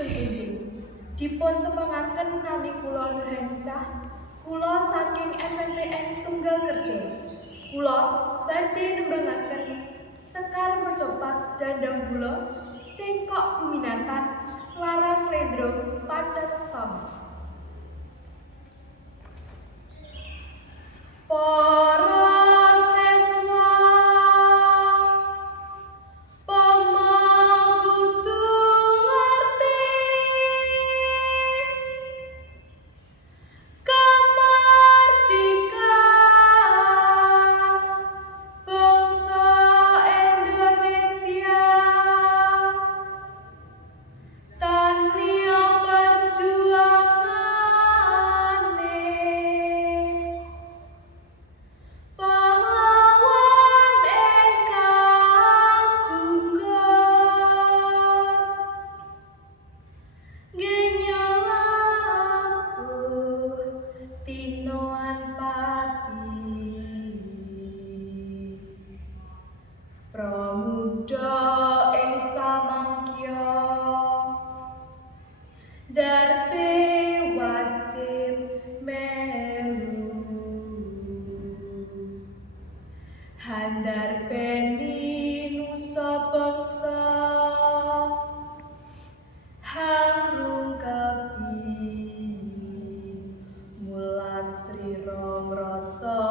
Sugeng Enjing. Dipun tepangaken nami kula Nurhanisah, kula saking SMPN Setunggal Kerja. Kula badhe nembangaken Sekar Mojopat Dandang Gula, Cengkok Buminatan, Laras Lendro, Padet Sam. Para siswa pamakudu ngerti kamardikan bangsa Indonesia, tania perjuangane pahlawan ingkang gugur ngenyalapuh tinoan pati pramuda ing samangkya darbe wajib melu handar beni nusa bangsa hangrung kepi mulat Sri Rong Rasa